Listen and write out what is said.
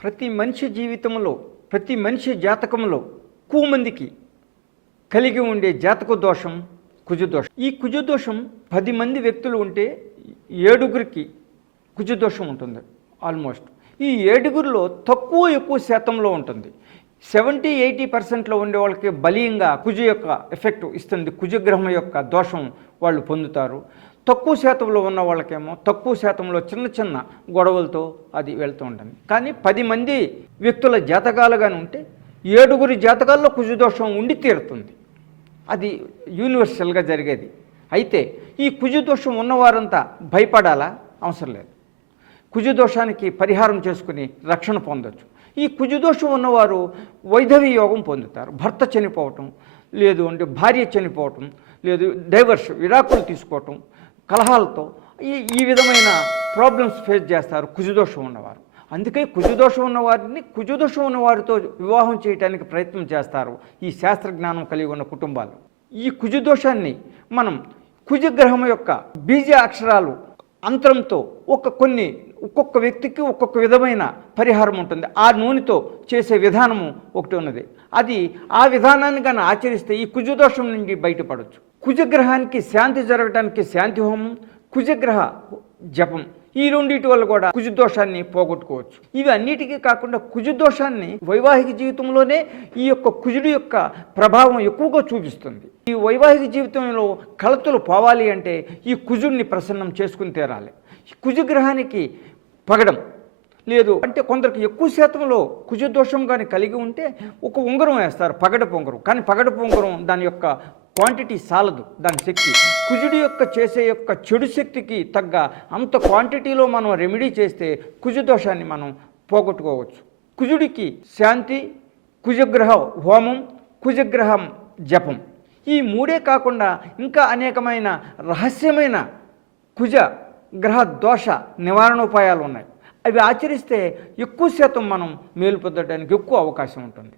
ప్రతి మనిషి జీవితంలో, ప్రతి మనిషి జాతకంలో ఎక్కువ మందికి కలిగి ఉండే జాతక దోషం కుజదోషం. ఈ కుజదోషం 10 మంది వ్యక్తులు ఉంటే 7గురికి కుజదోషం ఉంటుంది. ఆల్మోస్ట్ ఈ 7గురిలో ఎక్కువ శాతంలో ఉంటుంది. 70-80% ఉండే వాళ్ళకి బలీయంగా కుజు యొక్క ఎఫెక్ట్ ఇస్తుంది. కుజగ్రహం యొక్క దోషం వాళ్ళు పొందుతారు. తక్కువ శాతంలో ఉన్న వాళ్ళకేమో తక్కువ శాతంలో చిన్న చిన్న గొడవలతో అది వెళ్తూ ఉంటుంది. కానీ 10 మంది వ్యక్తుల జాతకాలుగానే ఉంటే 7గురి జాతకాల్లో కుజదోషం ఉండి తీరుతుంది. అది యూనివర్సల్గా జరిగేది. అయితే ఈ కుజదోషం ఉన్నవారంతా భయపడాలా? అవసరం లేదు. కుజదోషానికి పరిహారం చేసుకుని రక్షణ పొందొచ్చు. ఈ కుజదోషం ఉన్నవారు వైధవ్య యోగం పొందుతారు. భర్త చనిపోవటం, లేదు అంటే భార్య చనిపోవటం, లేదు డైవర్స్ విడాకులు తీసుకోవటం, కలహాలతో ఈ విధమైన ప్రాబ్లమ్స్ ఫేస్ చేస్తారు కుజదోషం ఉన్నవారు. అందుకే కుజదోషం ఉన్నవారితో వివాహం చేయడానికి ప్రయత్నం చేస్తారు ఈ శాస్త్రజ్ఞానం కలిగి ఉన్న కుటుంబాలు. ఈ కుజదోషాన్ని మనం కుజగ్రహం యొక్క బీజ అక్షరాలు అంతరంతో ఒక్కొక్క వ్యక్తికి ఒక్కొక్క విధమైన పరిహారం ఉంటుంది. ఆ నూనెతో చేసే విధానము ఒకటి ఉన్నది. అది ఆ విధానాన్ని కానీ ఆచరిస్తే ఈ కుజదోషం నుండి బయటపడవచ్చు. కుజగ్రహానికి శాంతి జరగడానికి శాంతి హోమం, కుజగ్రహ జపం, ఈ రెండింటి వల్ల కూడా కుజదోషాన్ని పోగొట్టుకోవచ్చు. ఇవి అన్నిటికీ కాకుండా కుజదోషాన్ని వైవాహిక జీవితంలోనే ఈ యొక్క కుజుడి యొక్క ప్రభావం ఎక్కువగా చూపిస్తుంది. ఈ వైవాహిక జీవితంలో కలతలు పోవాలి అంటే ఈ కుజుడిని ప్రసన్నం చేసుకుని తీరాలి. కుజగ్రహానికి పగడం లేదు అంటే కొందరికి ఎక్కువ శాతంలో కుజదోషం కానీ కలిగి ఉంటే ఒక ఉంగరం వేస్తారు, పగడపు ఉంగరం. కానీ పగడపు ఉంగరం దాని యొక్క క్వాంటిటీ సాలదు, దాని శక్తి. కుజుడి యొక్క చేసే యొక్క చెడు శక్తికి తగ్గ అంత క్వాంటిటీలో మనం రెమెడీ చేస్తే కుజదోషాన్ని మనం పోగొట్టుకోవచ్చు. కుజుడికి శాంతి, కుజగ్రహ హోమం, కుజగ్రహం జపం, ఈ మూడే కాకుండా ఇంకా అనేకమైన రహస్యమైన కుజ గ్రహ దోష నివారణోపాయాలు ఉన్నాయి. అవి ఆచరిస్తే ఎక్కువ శాతం మనం మేలు పొందడానికి ఎక్కువ అవకాశం ఉంటుంది.